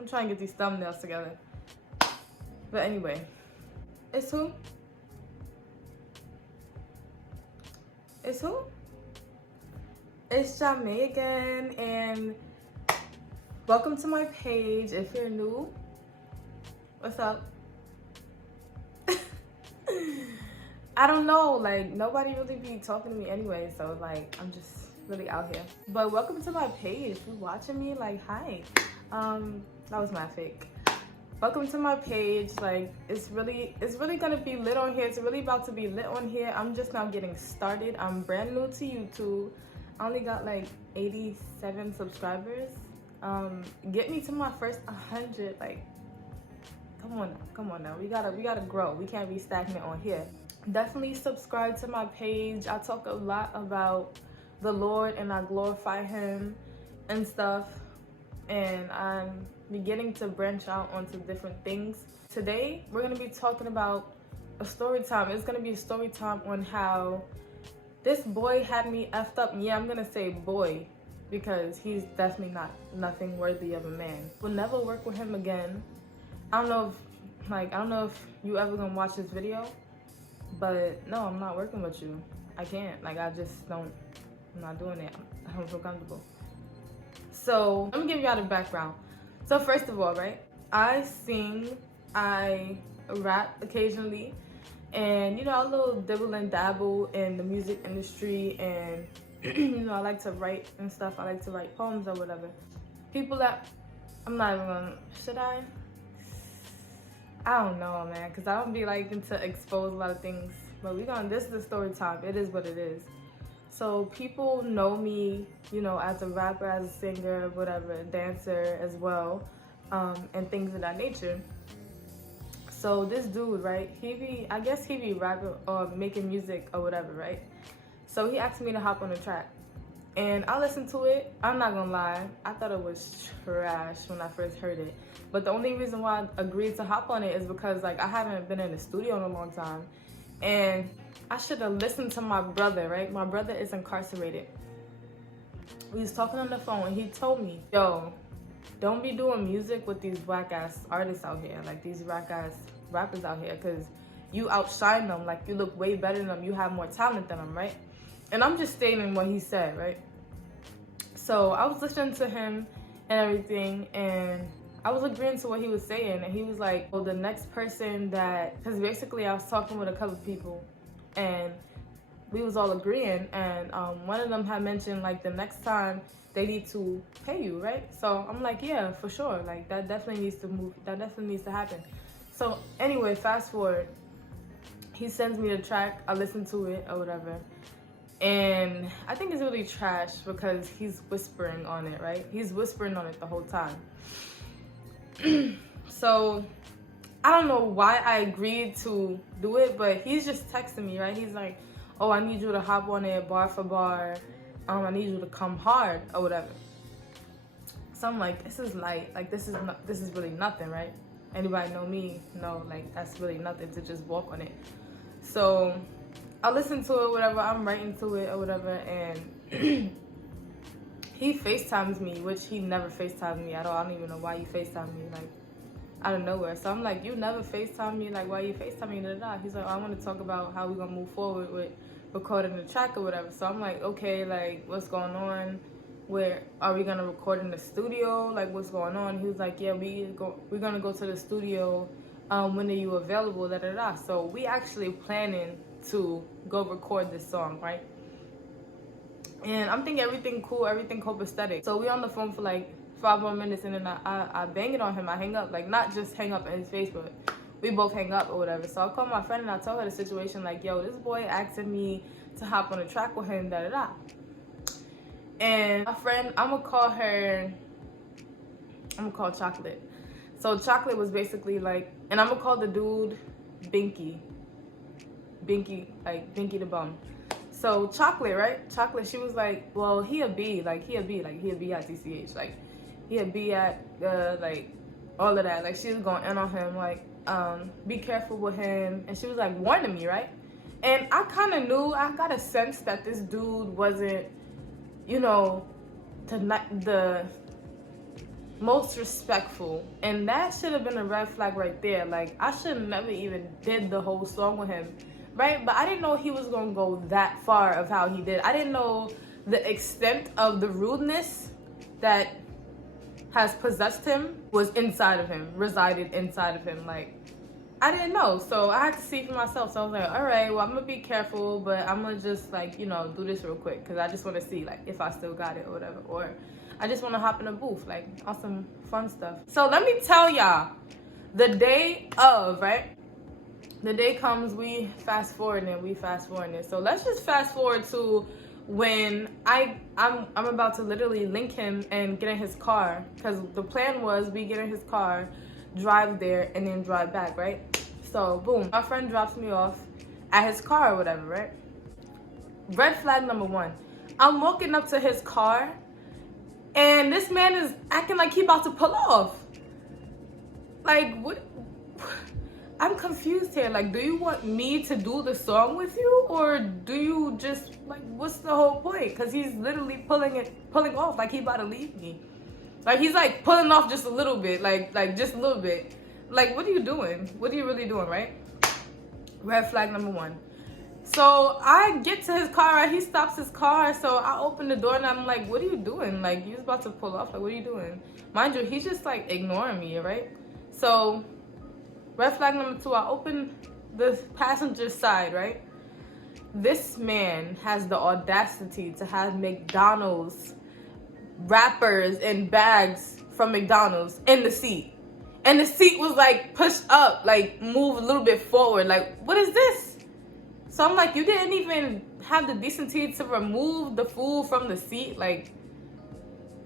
I'm trying to get these thumbnails together. But anyway, it's who? It's who? It's Mae again, and welcome to my page. If you're new, what's up? I don't know, like nobody really be talking to me anyway, so like I'm just really out here. But welcome to my page. If you're watching me, like hi. That was my fake. Welcome to my page. Like it's really gonna be lit on here. It's really about to be lit on here. I'm just now getting started. I'm brand new to YouTube. I only got like 87 subscribers. Get me to my first 100. Like, come on now. We gotta grow. We can't be stagnant on here. Definitely subscribe to my page. I talk a lot about the Lord and I glorify Him and stuff. And I'm beginning to branch out onto different things. Today, we're gonna be talking about a story time. It's gonna be a story time on how this boy had me effed up. Yeah, I'm gonna say boy because he's definitely nothing worthy of a man. We'll never work with him again. I don't know if you ever gonna watch this video, but no, I'm not working with you. I can't. Like I'm not doing it. I don't feel comfortable. So let me give y'all the background. So first of all, right, I sing, I rap occasionally, and you know, I little dibble and dabble in the music industry, and you know, I like to write and stuff. I like to write poems or whatever. People that I'm not even gonna, should I don't know, man, because I don't be liking to expose a lot of things. But this is the story time. It is what it is. So people know me, you know, as a rapper, as a singer, whatever, a dancer as well, and things of that nature. So this dude, right, I guess he be rapping or making music or whatever, right? So he asked me to hop on the track. And I listened to it. I'm not gonna lie, I thought it was trash when I first heard it. But the only reason why I agreed to hop on it is because like I haven't been in the studio in a long time. And I should have listened to my brother, right? My brother is incarcerated. We was talking on the phone and he told me, yo, don't be doing music with these whack ass artists out here, like these whack ass rappers out here, because you outshine them, like you look way better than them, you have more talent than them, right? And I'm just stating what he said, right? So I was listening to him and everything, and I was agreeing to what he was saying, and he was like, well, the next person because basically I was talking with a couple of people, and we was all agreeing, and one of them had mentioned like the next time they need to pay you, right? So I'm like, yeah, for sure, like that definitely needs to move, that definitely needs to happen. So anyway, fast forward, he sends me the track, I listen to it or whatever, and I think it's really trash because he's whispering on it, right? He's whispering on it the whole time. So I don't know why I agreed to do it, but he's just texting me, right? He's like, oh, I need you to hop on it bar for bar. I need you to come hard or whatever. So I'm like, this is light. Like this is really nothing, right? Anybody know me? No, like that's really nothing to just walk on it. So I listen to it, whatever. I'm writing to it or whatever, and he FaceTimes me, which he never FaceTimed me at all. I don't even know why you FaceTime me, like, out of nowhere. So I'm like, you never FaceTime me, like, why you FaceTime me, da-da-da. He's like, oh, I want to talk about how we're going to move forward with recording the track or whatever. So I'm like, okay, like, what's going on? Where are we going to record in the studio? Like, what's going on? He was like, yeah, we're going to go to the studio. When are you available, da-da-da. So we actually planning to go record this song, right? And I'm thinking everything cool, everything copacetic. So we on the phone for like 5 more minutes, and then I bang it on him. I hang up, like not just hang up in his face, but we both hang up or whatever. So I call my friend and I tell her the situation, like, yo, this boy asking me to hop on a track with him, da da da. And my friend, I'm gonna call Chocolate. So Chocolate was basically like, and I'm gonna call the dude Binky, like Binky the bum. So Chocolate, right? Chocolate, she was like, well, he'll be at TCH, like he'll be at like all of that. Like she was going in on him, like be careful with him, and she was like warning me, right? And I kind of knew, I got a sense that this dude wasn't, you know, most respectful. And that should have been a red flag right there. Like, I should have never even did the whole song with him, right? But I didn't know he was gonna go that far of how he did. I didn't know the extent of the rudeness that has possessed him was inside of him, resided inside of him. Like, I didn't know, so I had to see for myself. So I was like, all right, well, I'm gonna be careful, but I'm gonna just, like, you know, do this real quick, because I just want to see, like, if I still got it or whatever, or I just want to hop in a booth, like, on some fun stuff. So let me tell y'all, the day of, right? The day comes, we fast forward it. So let's just fast forward to when I'm about to literally link him and get in his car, because the plan was we get in his car, drive there, and then drive back, right? So boom, my friend drops me off at his car or whatever, right? Red flag number one, I'm walking up to his car and this man is acting like he about to pull off. Like, what? I'm confused here. Like, do you want me to do the song with you, or do you just, like, what's the whole point? Because he's literally pulling off like he about to leave me. Like, he's like pulling off just a little bit, like just a little bit. Like, what are you doing? What are you really doing, right? Red flag number one. So I get to his car, right? He stops his car, so I open the door and I'm like, what are you doing? Like, you're about to pull off. Like, what are you doing? Mind you, he's just like ignoring me, right? So red flag number two, I open the passenger side, right? This man has the audacity to have McDonald's wrappers and bags from McDonald's in the seat. And the seat was like pushed up, like move a little bit forward. Like, what is this? So I'm like, you didn't even have the decency to remove the food from the seat? Like,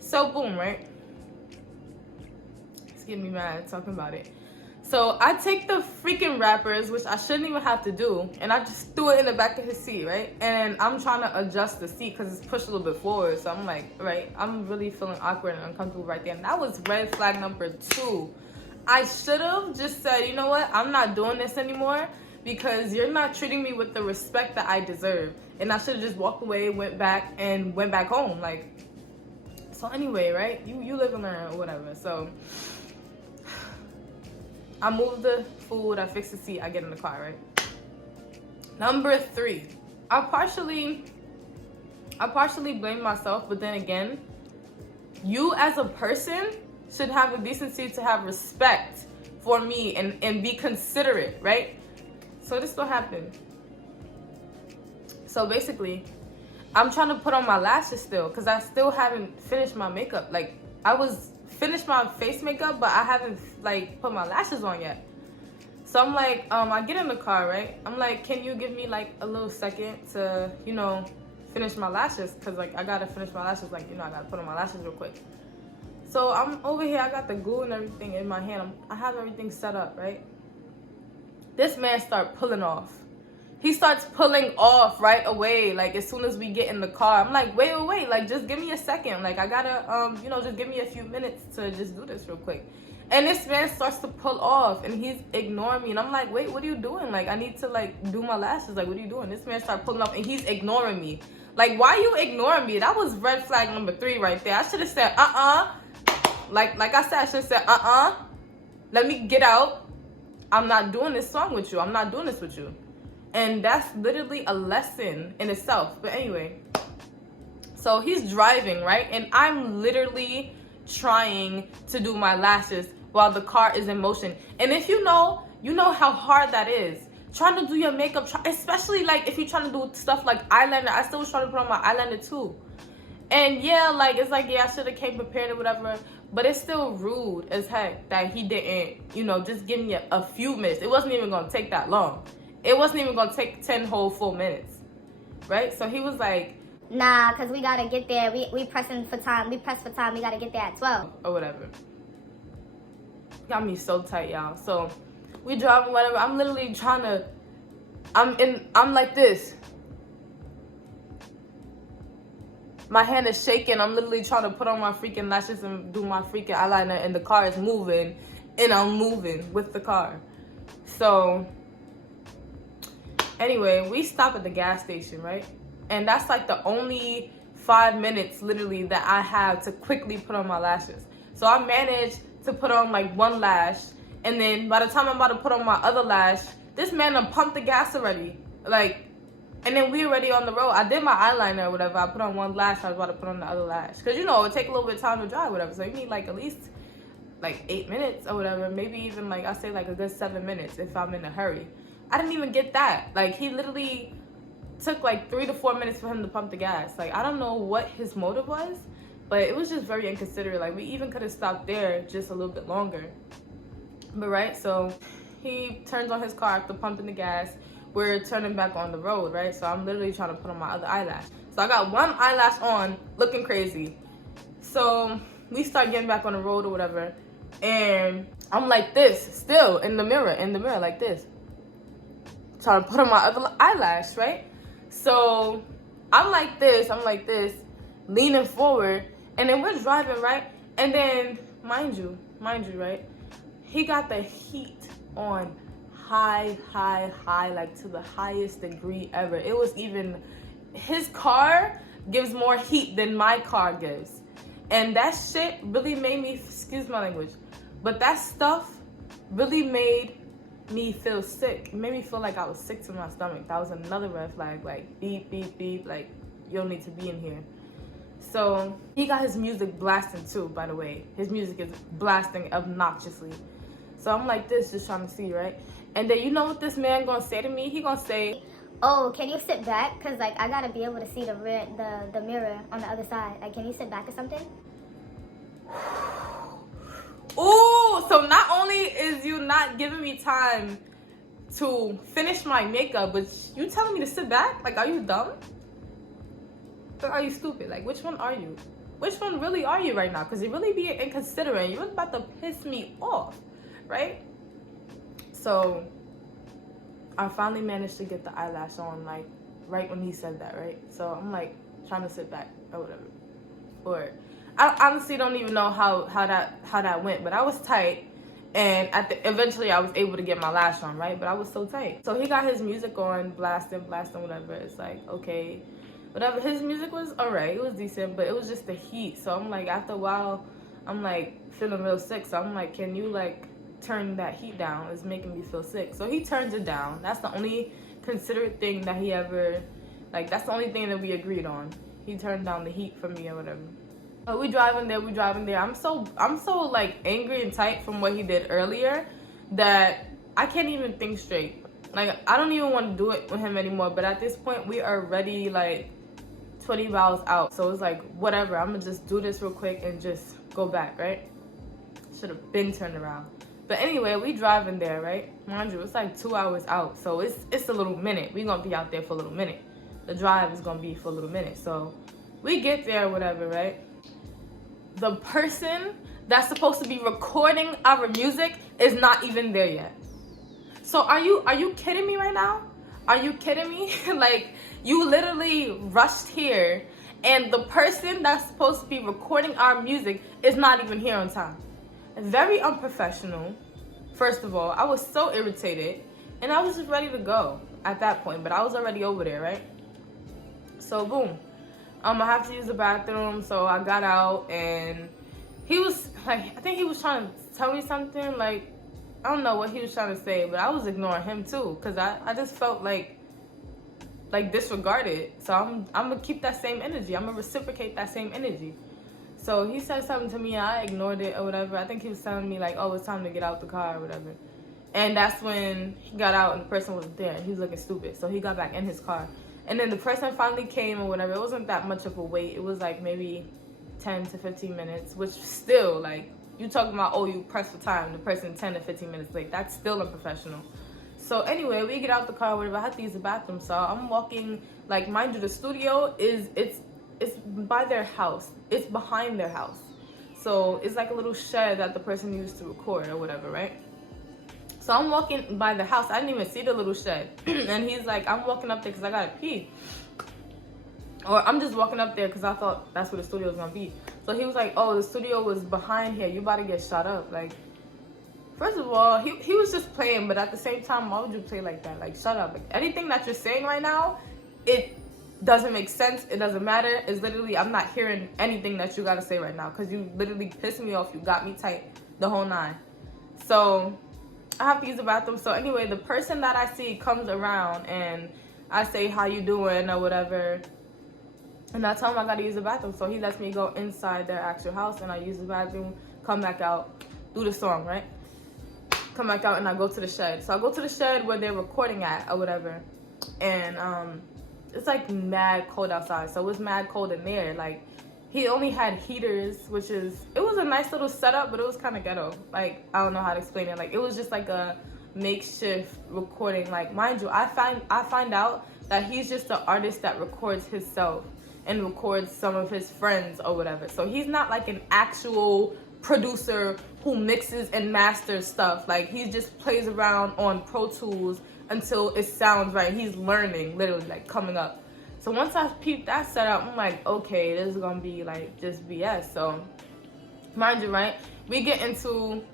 so boom, right? It's getting me mad talking about it. So I take the freaking wrappers, which I shouldn't even have to do, and I just threw it in the back of his seat, right? And I'm trying to adjust the seat because it's pushed a little bit forward. So I'm like, right, I'm really feeling awkward and uncomfortable right there. And that was red flag number two. I should have just said, you know what? I'm not doing this anymore because you're not treating me with the respect that I deserve. And I should have just walked away, went back home. Like, so anyway, right? You live and learn or whatever. So I move the food, I fix the seat, I get in the car, right? Number three, I partially blame myself, but then again, you as a person should have the decency to have respect for me and be considerate, right? So this is what happened. So basically, I'm trying to put on my lashes still, because I still haven't finished my makeup. Like, finished my face makeup, but I haven't like put my lashes on yet. So I'm like, I get in the car, right? I'm like, can you give me like a little second to, you know, finish my lashes? Because like I gotta finish my lashes, like, you know, I gotta put on my lashes real quick. So I'm over here, I got the glue and everything in my hand. I have everything set up, right? This man starts pulling off. He starts pulling off right away, like as soon as we get in the car. I'm like, wait, like just give me a second. Like I gotta, you know, just give me a few minutes to just do this real quick. And this man starts to pull off and he's ignoring me. And I'm like, wait, what are you doing? Like I need to like do my lashes. Like, what are you doing? This man starts pulling off and he's ignoring me. Like, why are you ignoring me? That was red flag number three right there. I should have said, Like I said, I should have said, let me get out. I'm not doing this song with you. I'm not doing this with you. And that's literally a lesson in itself. But anyway, so he's driving, right? And I'm literally trying to do my lashes while the car is in motion. And if you know how hard that is. Trying to do your makeup, especially like if you're trying to do stuff like eyeliner. I still was trying to put on my eyeliner too. And yeah, like it's like, yeah, I should have came prepared or whatever. But it's still rude as heck that he didn't, you know, just give me a few minutes. It wasn't even going to take that long. It wasn't even going to take 10 whole full minutes, right? So he was like, nah, because we got to get there. We pressing for time. We press for time. We got to get there at 12. Or whatever. Got me so tight, y'all. So we driving, whatever. I'm literally trying to, I'm like this. My hand is shaking. I'm literally trying to put on my freaking lashes and do my freaking eyeliner. And the car is moving. And I'm moving with the car. So anyway, we stop at the gas station, right? And that's like the only 5 minutes literally that I have to quickly put on my lashes. So I managed to put on like one lash, and then by the time I'm about to put on my other lash, this man done pumped the gas already. Like, and then we already on the road. I did my eyeliner or whatever. I put on one lash. I was about to put on the other lash. Because, you know, it take a little bit of time to dry or whatever. So you need like at least like 8 minutes or whatever. Maybe even like, I say like a good 7 minutes if I'm in a hurry. I didn't even get that. Like, he literally took like 3 to 4 minutes for him to pump the gas. Like, I don't know what his motive was, but it was just very inconsiderate. Like, we even could have stopped there just a little bit longer. But right, so he turns on his car after pumping the gas. We're turning back on the road, right? So I'm literally trying to put on my other eyelash. So I got one eyelash on, looking crazy. So we start getting back on the road or whatever, and I'm like this, still in the mirror like this, trying to put on my other eyelash, right? So I'm like this, leaning forward, and then we're driving, right? And then, mind you, right? He got the heat on high, like to the highest degree ever. It was even, his car gives more heat than my car gives. And that shit really made me, excuse my language, but that stuff really made me feel sick. It made me feel like I was sick to my stomach. That was another red flag, like beep, beep, beep, like you don't need to be in here. So he got his music blasting too, by the way. His music is blasting obnoxiously. So I'm like this, just trying to see, right? And then you know what this man gonna say to me? He gonna say, oh, can you sit back? Cause like I gotta be able to see the mirror on the other side. Like, can you sit back or something? ooh, so not only is you not giving me time to finish my makeup, but you telling me to sit back? Like, are you dumb? Or are you stupid? Like, which one are you? Which one really are you right now? Because you're really being inconsiderate. You're really about to piss me off, right? So I finally managed to get the eyelash on, like, right when he said that, right? So I'm, like, trying to sit back or whatever. Or I honestly don't even know how that went, but I was tight. And eventually I was able to get my lash on, right? But I was so tight. So he got his music on, blasting, whatever. It's like, okay, whatever. His music was alright. It was decent, but it was just the heat. So I'm like, after a while, I'm like feeling real sick. So I'm like, can you like turn that heat down? It's making me feel sick. So he turns it down. That's the only considerate thing that he ever, like, that's the only thing that we agreed on. He turned down the heat for me or whatever. But we driving there. I'm so like angry and tight from what he did earlier that I can't even think straight. Like, I don't even want to do it with him anymore. But at this point, we are already like 20 miles out. So it's like, whatever. I'm gonna just do this real quick and just go back, right? Should have been turned around. But anyway, we driving there, right? Mind you, it's like 2 hours out. So it's a little minute. We gonna be out there for a little minute. The drive is gonna be for a little minute. So we get there, whatever, right? The person that's supposed to be recording our music is not even there yet. So are you kidding me right now? Are you kidding me? Like, you literally rushed here and the person that's supposed to be recording our music is not even here on time. Very unprofessional. First of all, I was so irritated and I was just ready to go at that point, but I was already over there, right? So boom. I have to use the bathroom, so I got out, and he was like, I think he was trying to tell me something, like, I don't know what he was trying to say, but I was ignoring him too, because I just felt like disregarded. So I'm gonna keep that same energy. I'm gonna reciprocate that same energy. So he said something to me, and I ignored it or whatever. I think he was telling me like, oh, it's time to get out the car or whatever. And that's when he got out and the person wasn't there, and he was looking stupid. So he got back in his car. And then the person finally came or whatever. It wasn't that much of a wait. It was like maybe 10 to 15 minutes, which still, like, you talking about, oh, you pressed for time. The person 10 to 15 minutes late. That's still unprofessional. So anyway, we get out the car, whatever. I have to use the bathroom. So I'm walking, like, mind you, the studio it's by their house. It's behind their house. So it's like a little shed that the person used to record or whatever, right? So I'm walking by the house. I didn't even see the little shed. And he's like, I'm walking up there because I got to pee. Or I'm just walking up there because I thought that's where the studio was going to be. So he was like, oh, the studio was behind here. You about to get shot up. Like, first of all, he was just playing. But at the same time, why would you play like that? Like, shut up. Like, anything that you're saying right now, doesn't make sense. It doesn't matter. It's literally, I'm not hearing anything that you gotta say right now because you literally pissed me off. You got me tight the whole 9. So I have to use the bathroom. So anyway, the person that I see comes around and I say, how you doing or whatever. And I tell him I gotta use the bathroom. So he lets me go inside their actual house and I use the bathroom, come back out, do the song, right? Come back out and I go to the shed. So I go to the shed where they're recording at or whatever. And it's like mad cold outside. So it was mad cold in there. Like he only had heaters, which is, it was a nice little setup, but it was kind of ghetto. Like, I don't know how to explain it. Like, it was just like a makeshift recording. Like, mind you, I find out that he's just an artist that records himself and records some of his friends or whatever. So he's not like an actual producer who mixes and masters stuff. Like, he just plays around on Pro Tools until it sounds right. He's learning, literally, like, coming up. So once I peeped that setup, I'm like, okay, this is gonna be like just BS. So mind you, right? We get into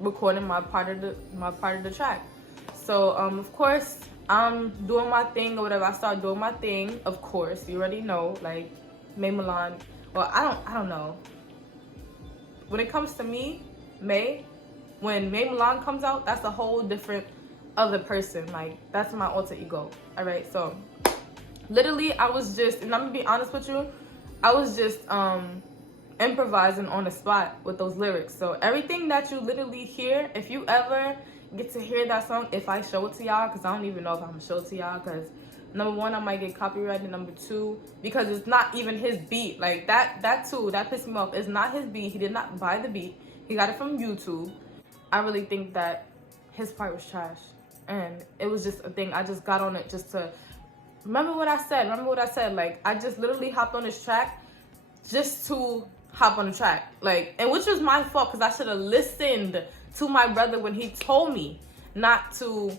recording my part of the track. So of course I'm doing my thing or whatever. I start doing my thing. Of course, you already know, like Mae Milan. Well, I don't know. When it comes to me, Mae, when Mae Milan comes out, that's a whole different other person. Like, that's my alter ego. All right, so literally, I was just, and I'm gonna be honest with you, I was just improvising on the spot with those lyrics. So everything that you literally hear, if you ever get to hear that song, if I show it to y'all, because I don't even know if I'm gonna show it to y'all, because number 1, I might get copyrighted. Number 2, because it's not even his beat. Like that too, that pissed me off. It's not his beat. He did not buy the beat. He got it from YouTube. I really think that his part was trash, and it was just a thing. I just got on it just to remember what I said. Like, I just literally hopped on this track just to hop on the track. Like, and which was my fault, because I should have listened to my brother when he told me not to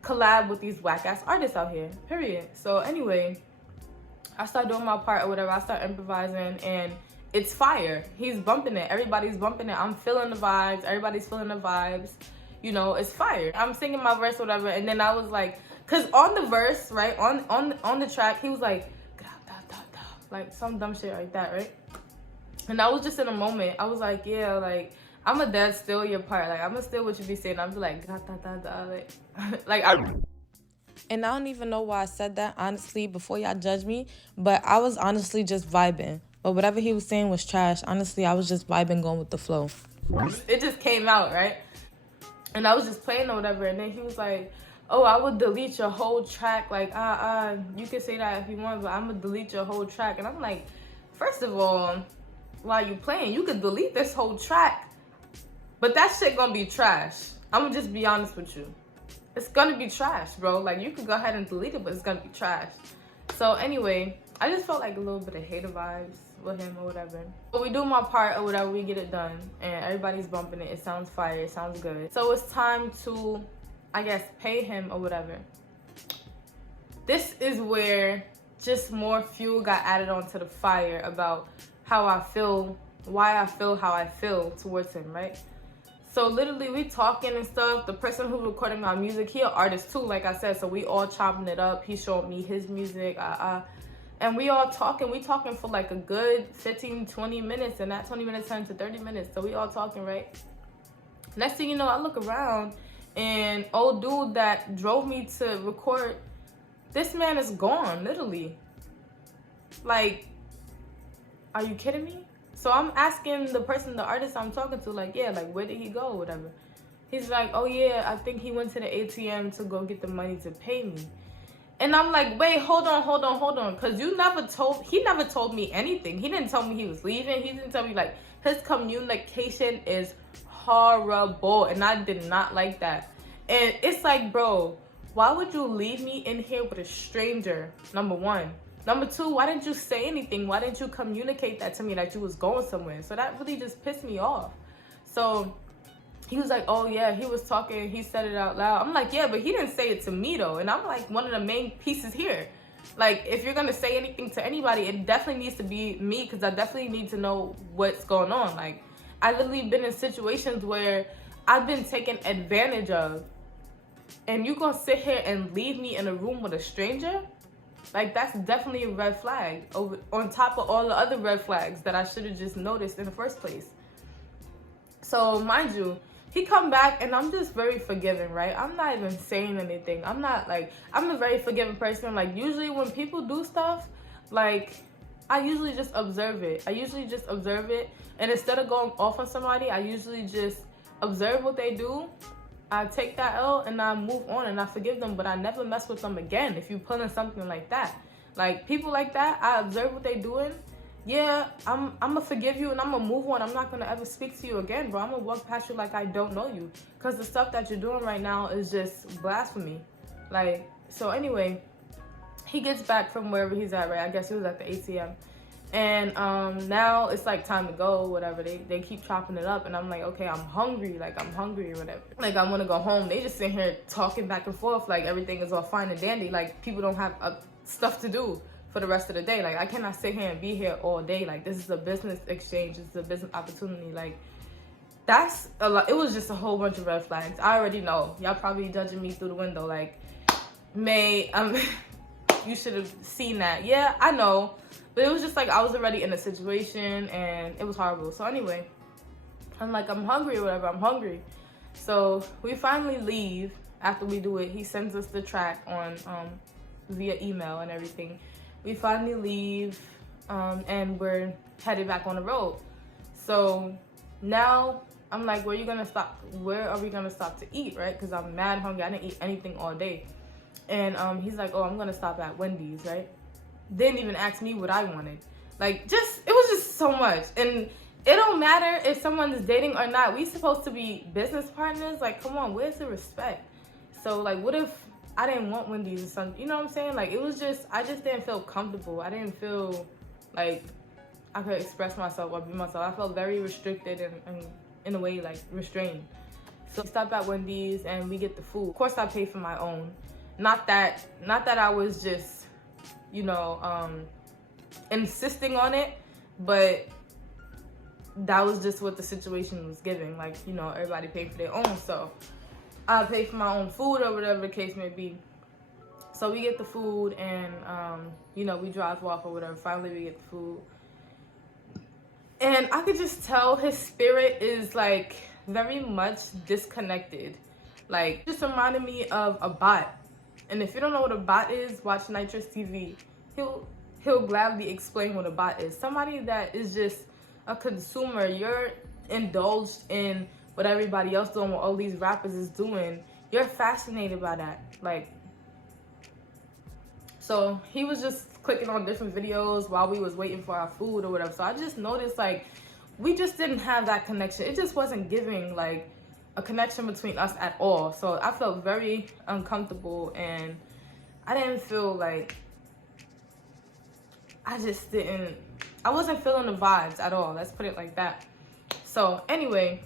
collab with these whack-ass artists out here, period. So anyway, I start doing my part or whatever. I start improvising, and it's fire. He's bumping it. Everybody's bumping it. I'm feeling the vibes. Everybody's feeling the vibes. You know, it's fire. I'm singing my verse or whatever, and then I was like, cause on the verse, right, on the track, he was like, like some dumb shit like that, right? And I was just in a moment. I was like, yeah, like, I'ma dead steal your part. Like, I'ma steal what you be saying. I'm be like, like I. And I don't even know why I said that, honestly, before y'all judge me. But I was honestly just vibing. But whatever he was saying was trash. Honestly, I was just vibing, going with the flow. It just came out, right? And I was just playing or whatever. And then he was like, oh, I would delete your whole track. Like, you can say that if you want, but I'm gonna delete your whole track. And I'm like, first of all, while you playing, you could delete this whole track, but that shit gonna be trash. I'm gonna just be honest with you. It's gonna be trash, bro. Like, you could go ahead and delete it, but it's gonna be trash. So anyway, I just felt like a little bit of hater vibes with him or whatever. But we do my part or whatever, we get it done, and everybody's bumping it. It sounds fire, it sounds good. So it's time to, I guess, pay him or whatever. This is where just more fuel got added onto the fire about how I feel, why I feel how I feel towards him, right? So literally, we talking and stuff. The person who recorded my music, he an artist too, like I said. So we all chopping it up. He showed me his music, and we all talking. We talking for like a good 15, 20 minutes, and that 20 minutes turned to 30 minutes. So we all talking, right? Next thing you know, I look around, and old dude that drove me to record, this man is gone, literally. Like, are you kidding me? So I'm asking the person, the artist I'm talking to, like, yeah, like, where did he go or whatever? He's like, oh yeah, I think he went to the ATM to go get the money to pay me. And I'm like, wait, hold on. Because he never told me anything. He didn't tell me he was leaving. He didn't tell me, like, his communication is horrible. And I did not like that. And it's like, bro, why would you leave me in here with a stranger, number 1? Number 2, why didn't you say anything? Why didn't you communicate that to me that you was going somewhere? So that really just pissed me off. So he was like, oh yeah, he was talking, he said it out loud. I'm like, yeah, but he didn't say it to me though. And I'm like one of the main pieces here. Like, if you're gonna say anything to anybody, it definitely needs to be me, because I definitely need to know what's going on. Like, I've literally been in situations where I've been taken advantage of, and you gonna sit here and leave me in a room with a stranger? Like, that's definitely a red flag on top of all the other red flags that I should have just noticed in the first place. So mind you, he come back and I'm just very forgiving, right? I'm not even saying anything. I'm a very forgiving person. Like, usually when people do stuff, like, I usually just observe it. And instead of going off on somebody, I usually just observe what they do. I take that L and I move on and I forgive them, but I never mess with them again if you put in something like that. Like, people like that, I observe what they doing. Yeah, I'm gonna forgive you and I'm gonna move on. I'm not gonna ever speak to you again, bro. I'm gonna walk past you like I don't know you. Because the stuff that you're doing right now is just blasphemy. Like, so anyway, he gets back from wherever he's at, right? I guess he was at the ATM. And now it's like time to go, whatever. They keep chopping it up and I'm like, okay, I'm hungry or whatever. Like, I want to go home. They just sit here talking back and forth like everything is all fine and dandy. Like, people don't have stuff to do for the rest of the day. Like, I cannot sit here and be here all day. Like, this is a business exchange. This is a business opportunity. Like, that's a lot. It was just a whole bunch of red flags. I already know. Y'all probably judging me through the window. Like, May, you should have seen that. Yeah, I know. But it was just like I was already in a situation and it was horrible. So anyway, I'm like, I'm hungry or whatever. I'm hungry. So we finally leave after we do it. He sends us the track on via email and everything. We finally leave and we're headed back on the road. So now I'm like, where are we gonna stop to eat, right? Because I'm mad hungry. I didn't eat anything all day. And he's like, oh, I'm gonna stop at Wendy's, right? Didn't even ask me what I wanted. Like, it was just so much. And it don't matter if someone is dating or not. We supposed to be business partners. Like, come on, where's the respect? So, like, what if I didn't want Wendy's or something? You know what I'm saying? Like, I just didn't feel comfortable. I didn't feel like I could express myself or be myself. I felt very restricted and in a way, like, restrained. So we stop at Wendy's and we get the food. Of course, I pay for my own. Not that I was just, you know, insisting on it, but that was just what the situation was giving. Like, you know, everybody paid for their own, so I paid for my own food or whatever the case may be. So we get the food and, you know, we drive off or whatever. Finally, we get the food. And I could just tell his spirit is, like, very much disconnected. Like, just reminded me of a bot. And if you don't know what a bot is, watch Nitrous TV. He'll gladly explain what a bot is. Somebody that is just a consumer. You're indulged in what everybody else doing, what all these rappers is doing. You're fascinated by that. Like, so he was just clicking on different videos while we was waiting for our food or whatever. So I just noticed, like, we just didn't have that connection. It just wasn't giving, like, a connection between us at all. So I felt very uncomfortable and I didn't feel like, I wasn't feeling the vibes at all. Let's put it like that. So anyway,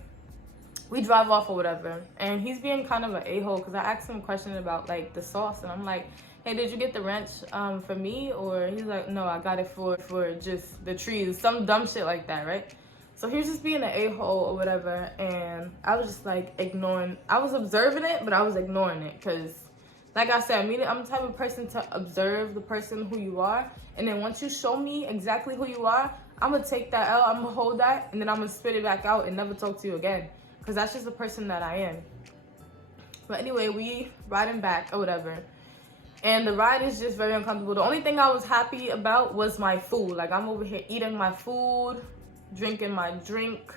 we drive off or whatever and he's being kind of an a-hole because I asked him a question about, like, the sauce and I'm like, hey, did you get the wrench for me? Or he's like, no, I got it for just the trees. Some dumb shit like that, right? So he was just being an a-hole or whatever, and I was just, like, ignoring. I was observing it, but I was ignoring it because, like I said, I'm the type of person to observe the person who you are, and then once you show me exactly who you are, I'm going to take that L, I'm going to hold that, and then I'm going to spit it back out and never talk to you again because that's just the person that I am. But anyway, we riding back or whatever, and the ride is just very uncomfortable. The only thing I was happy about was my food. Like, I'm over here eating my food, drinking my drink,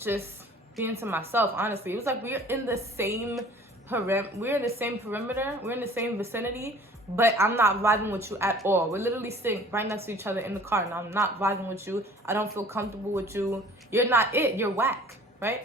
just being to myself, honestly. It was like we're in the same perimeter, we're in the same vicinity, but I'm not vibing with you at all. We're literally sitting right next to each other in the car, and I'm not vibing with you. I don't feel comfortable with you. You're not it. You're whack, right?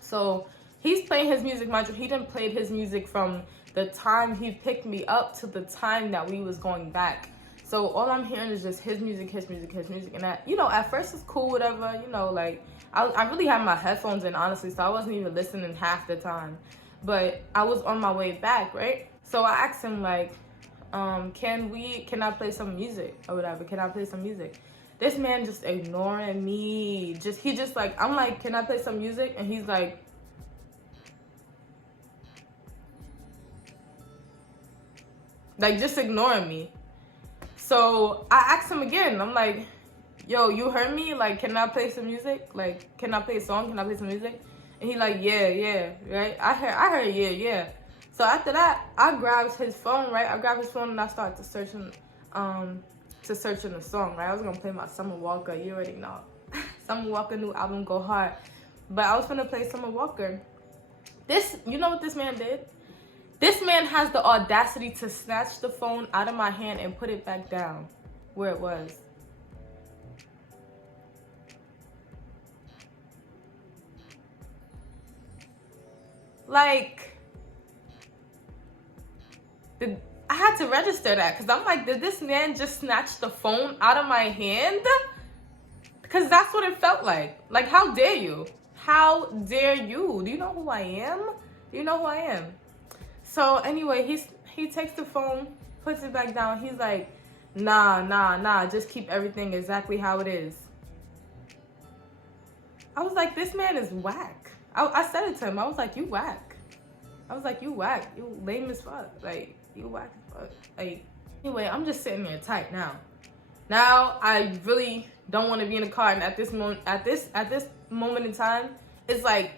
So he's playing his music. Mind you, he didn't play his music from the time he picked me up to the time that we was going back. So all I'm hearing is just his music. And that, you know, at first it's cool, whatever, you know, like, I really had my headphones in, honestly, so I wasn't even listening half the time. But I was on my way back, right? So I asked him, like, can I play some music or whatever? Can I play some music? This man just ignoring me. He just like, I'm like, can I play some music? And he's like, like just ignoring me. So I asked him again. I'm like, yo, you heard me? Like, can I play some music? Like, can I play a song? Can I play some music? And he like, yeah, right? I heard, yeah. So after that, I grabbed his phone, right? I grabbed his phone and I started to search in the song, right? I was gonna play my Summer Walker. You already know. Summer Walker new album go hard. But I was gonna play Summer Walker. You know what this man did? This man has the audacity to snatch the phone out of my hand and put it back down where it was. Like, I had to register that because I'm like, did this man just snatch the phone out of my hand? Because that's what it felt like. Like, how dare you? How dare you? Do you know who I am? Do you know who I am? So anyway, he takes the phone, puts it back down. He's like, nah, just keep everything exactly how it is. I was like, this man is whack. I said it to him. I was like, you whack. I was like, you whack. You lame as fuck. Like, you whack as fuck. Like, anyway, I'm just sitting there tight now. Now I really don't want to be in the car, and at this moment in time, it's like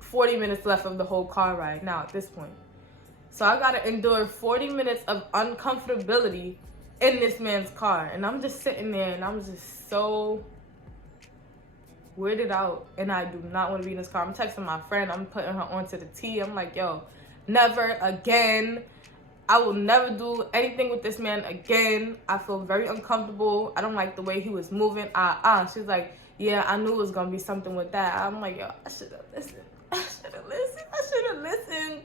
40 minutes left of the whole car ride now at this point. So I gotta endure 40 minutes of uncomfortability in this man's car. And I'm just sitting there and I'm just so weirded out. And I do not want to be in this car. I'm texting my friend. I'm putting her onto the T. I'm like, yo, never again. I will never do anything with this man again. I feel very uncomfortable. I don't like the way he was moving. She's like, yeah, I knew it was gonna be something with that. I'm like, yo, I should have listened. I should have listened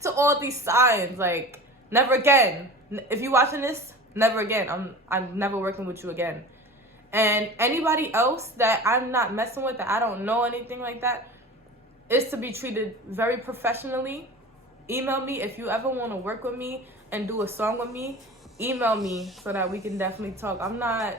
to all these signs. Like, never again. If you watching this, never again. I'm never working with you again. And anybody else that I'm not messing with, that I don't know anything like that, is to be treated very professionally. Email me if you ever want to work with me and do a song with me. Email me so that we can definitely talk. I'm not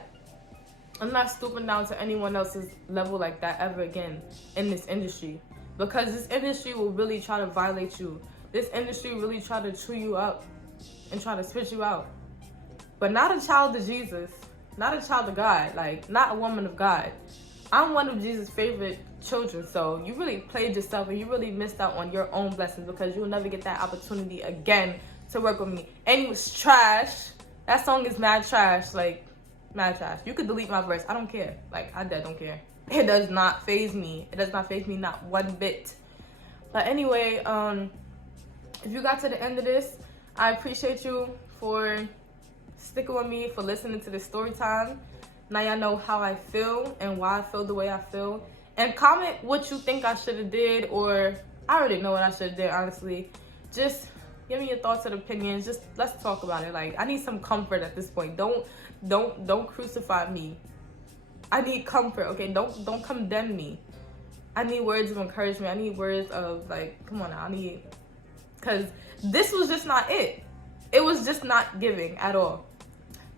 stooping down to anyone else's level like that ever again in this industry. Because this industry will really try to violate you. This industry really try to chew you up and try to spit you out. But not a child of Jesus. Not a child of God. Like, not a woman of God. I'm one of Jesus' favorite children. So you really played yourself and you really missed out on your own blessings, because you'll never get that opportunity again to work with me. And it was trash. That song is mad trash. Like, mad trash. You could delete my verse. I don't care. Like, I don't care. It does not faze me. It does not faze me, not one bit. But anyway, if you got to the end of this, I appreciate you for sticking with me, for listening to this story time. Now y'all know how I feel and why I feel the way I feel. And comment what you think I should have did, or I already know what I should have did, honestly. Just give me your thoughts and opinions. Just let's talk about it. Like, I need some comfort at this point. Don't crucify me. I need comfort, okay? Don't condemn me. I need words of encouragement. I need words of, like, come on now. Because this was just not it. It was just not giving at all.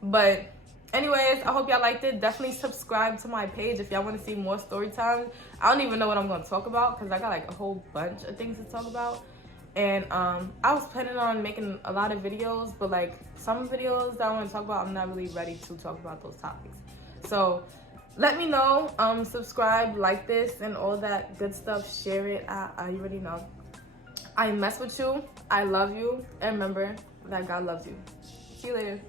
But anyways, I hope y'all liked it. Definitely subscribe to my page if y'all want to see more story times. I don't even know what I'm going to talk about, because I got like a whole bunch of things to talk about. And I was planning on making a lot of videos, but like some videos that I want to talk about, I'm not really ready to talk about those topics. So let me know. Subscribe, like this, and all that good stuff. Share it. I already know. I mess with you. I love you. And remember that God loves you. See you later.